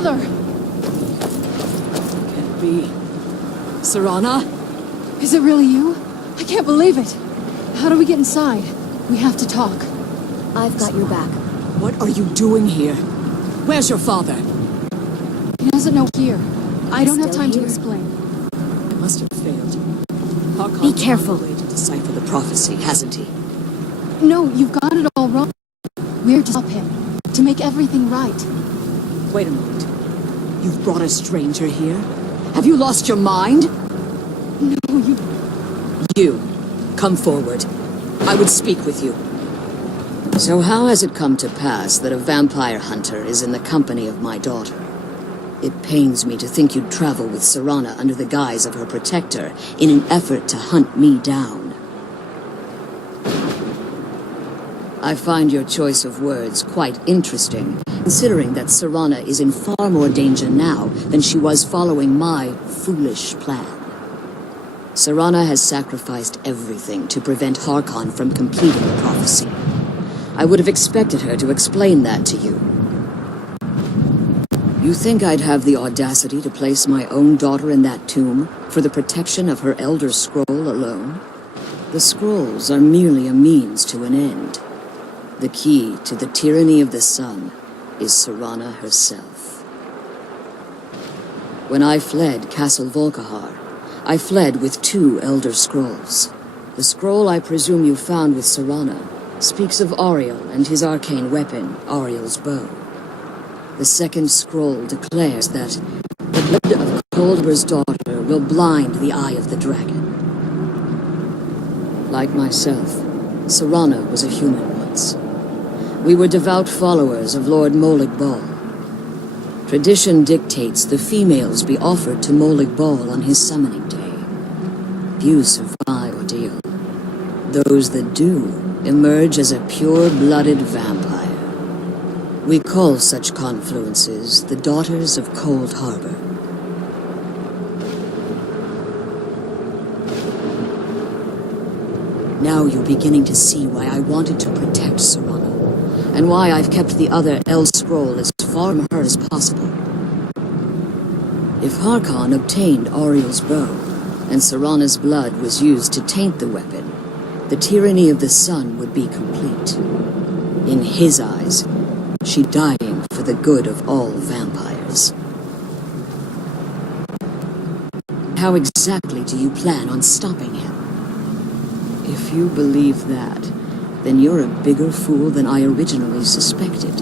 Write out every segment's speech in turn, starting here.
Mother! Can't be. Serana? Is it really you? I can't believe it. How do we get inside? We have to talk. I've got your back. What are you doing here? Where's your father? He doesn't know here. I don't have Still time to here? explain. I must have failed. Harkon Be careful. found a way to decipher the prophecy, hasn't he? No, you've got it all wrong. We're to stop him. To make everything right. Wait a moment. You've brought a stranger here? Have you lost your mind? No, you... You, come forward. I would speak with you. So how has it come to pass that a vampire hunter is in the company of my daughter? It pains me to think you'd travel with Serana under the guise of her protector in an effort to hunt me down. I find your choice of words quite interesting, considering that Serana is in far more danger now than she was following my foolish plan. Serana has sacrificed everything to prevent Harkon from completing the prophecy. I would have expected her to explain that to you. You think I'd have the audacity to place my own daughter in that tomb for the protection of her Elder Scroll alone? The scrolls are merely a means to an end. The key to the tyranny of the sun is Serana herself. When I fled Castle Volkihar, I fled with 2 Elder Scrolls. The scroll I presume you found with Serana speaks of Ariel and his arcane weapon, Ariel's bow. The second scroll declares that the blood of Coldber's daughter will blind the eye of the dragon. Like myself, Serana was a human once. We were devout followers of Lord Molig Bal. Tradition dictates the females be offered to Molig Bal on his summoning day. Few survive ordeal. Those that do emerge as a pure-blooded vampire. We call such confluences the Daughters of Cold Harbor. Now you're beginning to see why I wanted to protect Serana, and why I've kept the other El Scroll as far from her as possible. If Harkon obtained Ariel's bow, and Serana's blood was used to taint the weapon, the tyranny of the sun would be complete. In his eyes, she's dying for the good of all vampires. How exactly do you plan on stopping him? If you believe that, then you're a bigger fool than I originally suspected.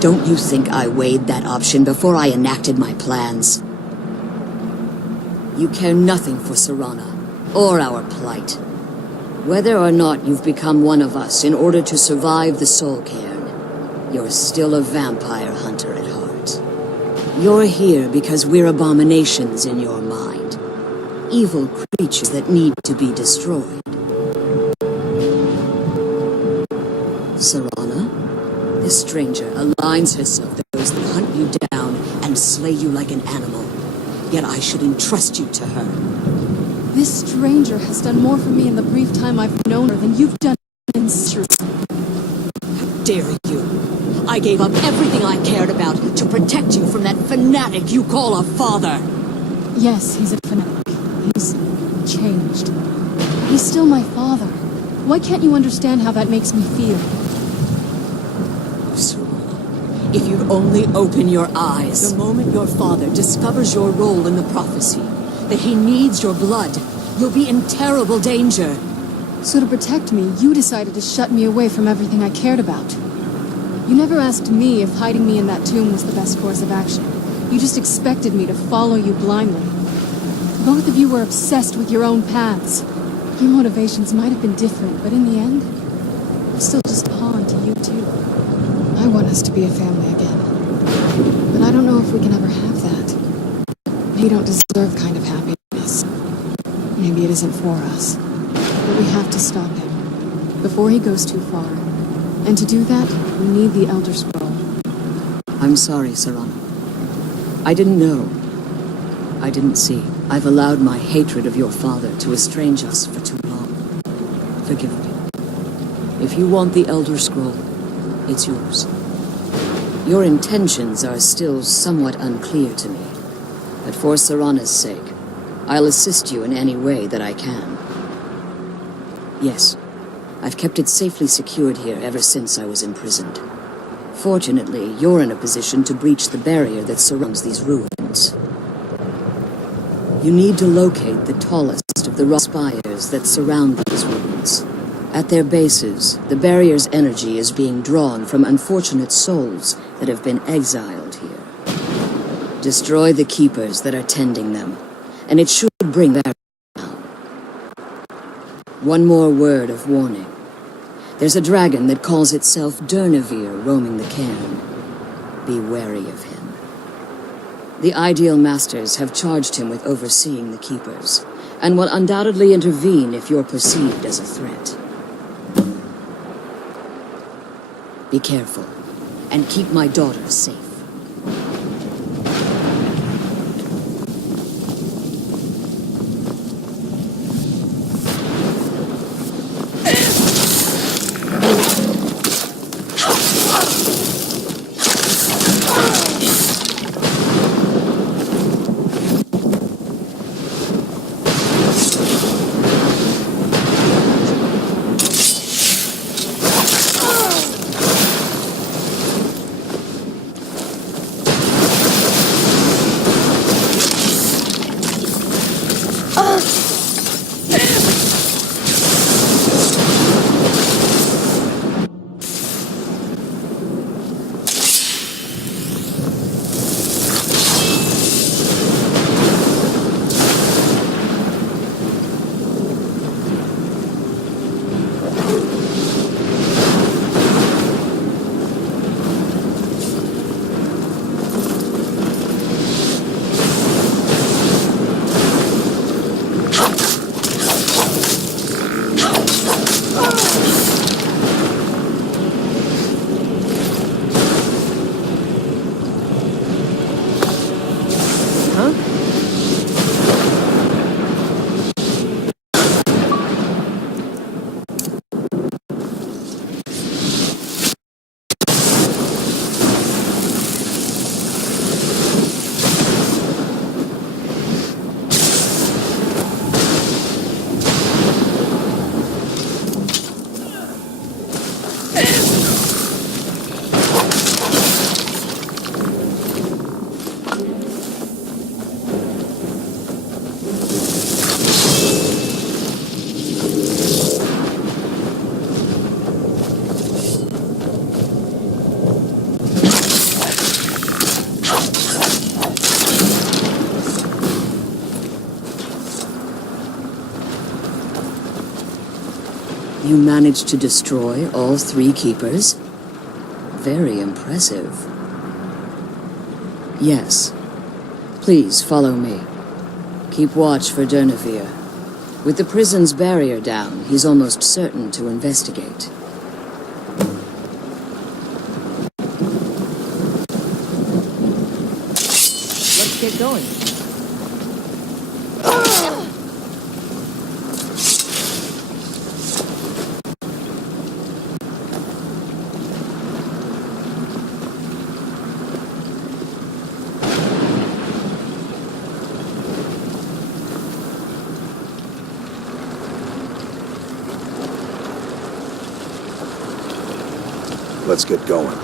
Don't you think I weighed that option before I enacted my plans? You care nothing for Serana, or our plight. Whether or not you've become one of us in order to survive the Soul Cairn, you're still a vampire hunter at heart. You're here because we're abominations in your mind. Evil creatures that need to be destroyed. Serana, this stranger aligns herself with those that hunt you down and slay you like an animal. Yet I should entrust you to her. This stranger has done more for me in the brief time I've known her than you've done in centuries. How dare you! I gave up everything I cared about to protect you from that fanatic you call a father! Yes, he's a fanatic. He's changed. He's still my father. Why can't you understand how that makes me feel? Serana, if you'd only open your eyes. The moment your father discovers your role in the prophecy, that he needs your blood, you'll be in terrible danger. So to protect me, you decided to shut me away from everything I cared about. You never asked me if hiding me in that tomb was the best course of action. You just expected me to follow you blindly. Both of you were obsessed with your own paths. Your motivations might have been different, but in the end, I'm still just a pawn to you too. I want us to be a family again. But I don't know if we can ever have that. We don't deserve kind of happiness. Maybe it isn't for us. But we have to stop him, before he goes too far. And to do that, we need the Elder Scroll. I'm sorry, Serana. I didn't know. I didn't see. I've allowed my hatred of your father to estrange us for too long. Forgive me. If you want the Elder Scroll, it's yours. Your intentions are still somewhat unclear to me, but for Serana's sake, I'll assist you in any way that I can. Yes, I've kept it safely secured here ever since I was imprisoned. Fortunately, you're in a position to breach the barrier that surrounds these ruins. You need to locate the tallest of the rock spires that surround these ruins. At their bases, the barrier's energy is being drawn from unfortunate souls that have been exiled here. Destroy the keepers that are tending them, and it should bring the barrier down. One more word of warning. There's a dragon that calls itself Durnevere roaming the cairn. Be wary of him. The Ideal Masters have charged him with overseeing the keepers, and will undoubtedly intervene if you're perceived as a threat. Be careful, and keep my daughter safe. You managed to destroy all 3 keepers? Very impressive. Yes. Please follow me. Keep watch for Durnevere. With the prison's barrier down, he's almost certain to investigate. Let's get going. Let's get going.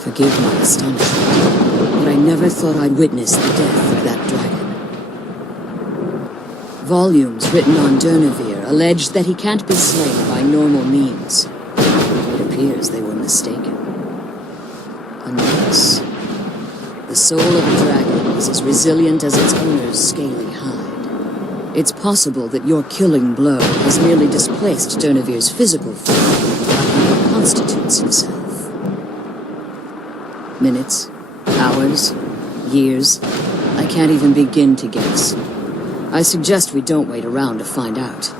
Forgive my astonishment, but I never thought I'd witness the death of that dragon. Volumes written on Durnevere allege that he can't be slain by normal means. It appears they were mistaken. Unless the soul of a dragon is as resilient as its owner's scaly hide. It's possible that your killing blow has merely displaced Durnevere's physical form, but he constitutes himself. Minutes, hours, years, I can't even begin to guess. I suggest we don't wait around to find out.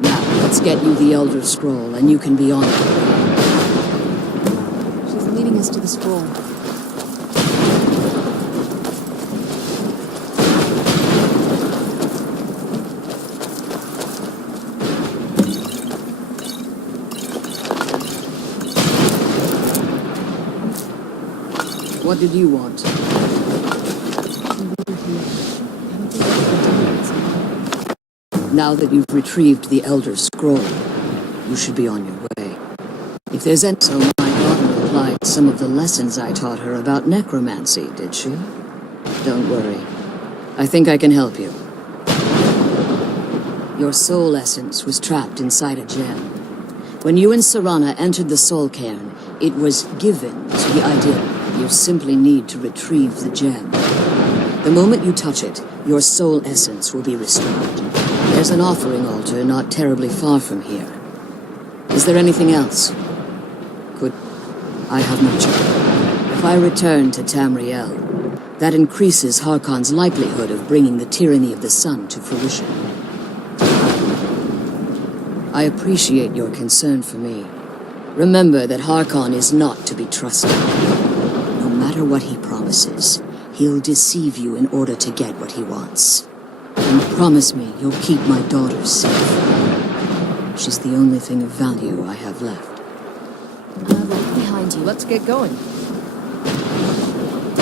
Now, let's get you the Elder Scroll, and you can be on it. She's leading us to the scroll. What did you want? Now that you've retrieved the Elder Scroll, you should be on your way. If there's any... So my daughter applied some of the lessons I taught her about necromancy, did she? Don't worry. I think I can help you. Your soul essence was trapped inside a gem. When you and Serana entered the soul cairn, it was given to the idea. You simply need to retrieve the gem. The moment you touch it, your soul essence will be restored. There's an offering altar not terribly far from here. Is there anything else? I have no choice. If I return to Tamriel, that increases Harkon's likelihood of bringing the tyranny of the sun to fruition. I appreciate your concern for me. Remember that Harkon is not to be trusted. No matter what he promises, he'll deceive you in order to get what he wants. And promise me you'll keep my daughter safe. She's the only thing of value I have left. Right behind you. Let's get going.